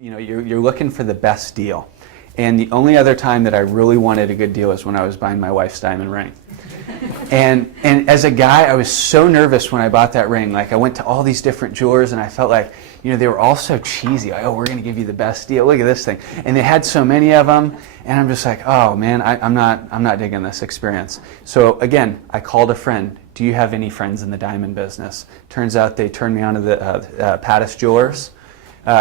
You know, you're looking for the best deal. And the only other time that I really wanted a good deal is when I was buying my wife's diamond ring. And as a guy, I was so nervous when I bought that ring. Like, I went to all these different jewelers and I felt like, you know, they were all so cheesy. Like, oh, we're going to give you the best deal. Look at this thing. And they had so many of them. And I'm just like, oh man, I'm not digging this experience. So again, I called a friend. Do you have any friends in the diamond business? Turns out they turned me on to the Pattis Jewelers.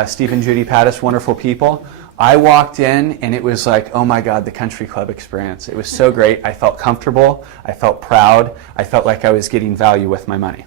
Steve and Judy Pattis, wonderful people. I walked in and it was like, oh my God, the country club experience. It was so great. I felt comfortable. I felt proud. I felt like I was getting value with my money.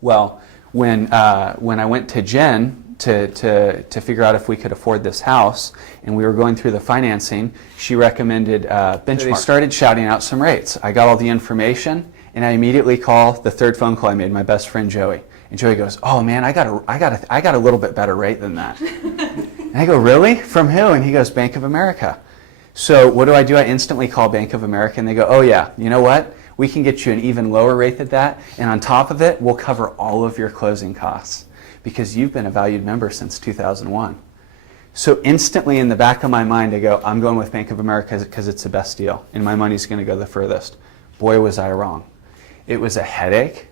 Well, when I went to Jen to figure out if we could afford this house, and we were going through the financing, she recommended Benchmark. They started shouting out some rates. I got all the information, and I immediately called the third phone call I made, my best friend Joey. And Joey goes, oh man, I got a little bit better rate than that. And I go, really? From who? And he goes, Bank of America. So what do? I instantly call Bank of America, and they go, oh yeah, you know what? We can get you an even lower rate than that, and on top of it, we'll cover all of your closing costs because you've been a valued member since 2001. So instantly in the back of my mind, I go, I'm going with Bank of America because it's the best deal, and my money's going to go the furthest. Boy, was I wrong. It was a headache.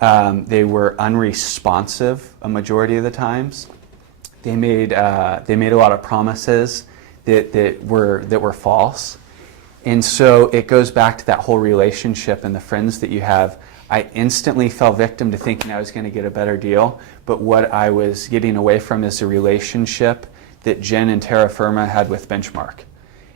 They were unresponsive a majority of the times. They made a lot of promises that were false. And so it goes back to that whole relationship and the friends that you have. I instantly fell victim to thinking I was going to get a better deal, but what I was getting away from is a relationship that Jen and Terra Firma had with Benchmark.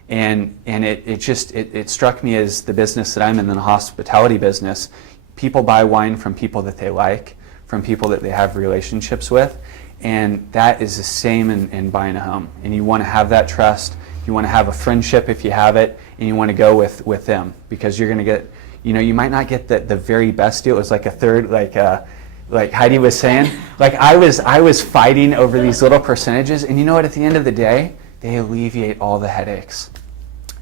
And it struck me as the business that I'm in, the hospitality business. People buy wine from people that they like, from people that they have relationships with, and that is the same in buying a home. And you want to have that trust, you want to have a friendship if you have it, and you want to go with them, because you're going to get, you know, you might not get the very best deal. It was like a third, like Heidi was saying, like I was fighting over these little percentages, and you know what, at the end of the day, they alleviate all the headaches.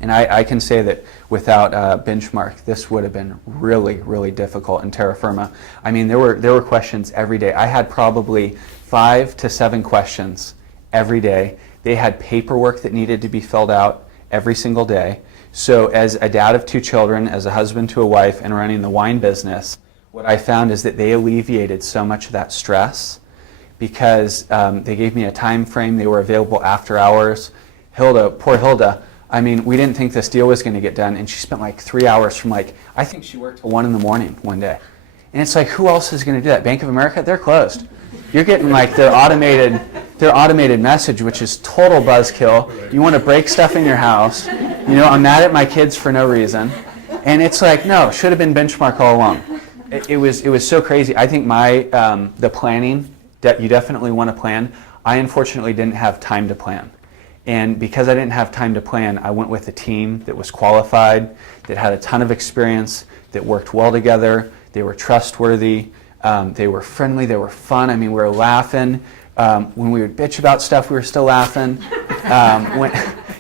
And I can say that without Benchmark, this would have been really, really difficult in Terra Firma. I mean, there were questions every day. I had probably 5 to 7 questions every day. They had paperwork that needed to be filled out every single day. So as a dad of 2 children, as a husband to a wife, and running the wine business, what I found is that they alleviated so much of that stress because they gave me a time frame. They were available after hours. Hilda, poor Hilda, I mean, we didn't think this deal was going to get done, and she spent like 3 hours from I think she worked till 1 in the morning one day. And it's like, who else is going to do that? Bank of America? They're closed. You're getting like their automated message, which is total buzzkill. You want to break stuff in your house. You know, I'm mad at my kids for no reason. And it's like, no, should have been Benchmark all along. It was so crazy. I think the planning, that you definitely want to plan. I unfortunately didn't have time to plan. And because I didn't have time to plan, I went with a team that was qualified, that had a ton of experience, that worked well together. They were trustworthy. They were friendly. They were fun. I mean, we were laughing. When we would bitch about stuff, we were still laughing.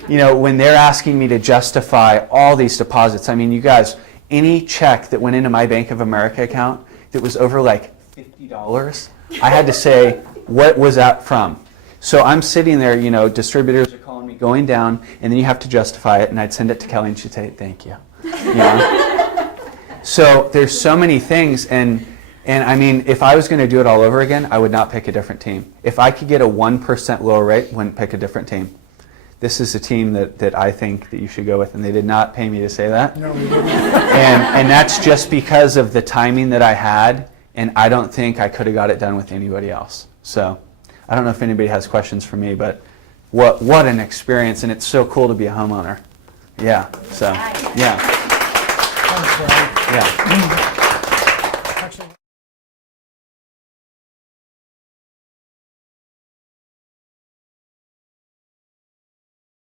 When they're asking me to justify all these deposits, I mean, you guys, any check that went into my Bank of America account that was over like $50, I had to say, what was that from? So I'm sitting there, you know, distributors are calling me, going down, and then you have to justify it, and I'd send it to Kelly, and she'd say, thank you. You know? So there's so many things, and I mean, if I was going to do it all over again, I would not pick a different team. If I could get a 1% lower rate, wouldn't pick a different team. This is a team that I think that you should go with, and they did not pay me to say that. No, we didn't. And that's just because of the timing that I had, and I don't think I could have got it done with anybody else. So I don't know if anybody has questions for me, but what an experience, and it's so cool to be a homeowner. Yeah, so, yeah. Yeah.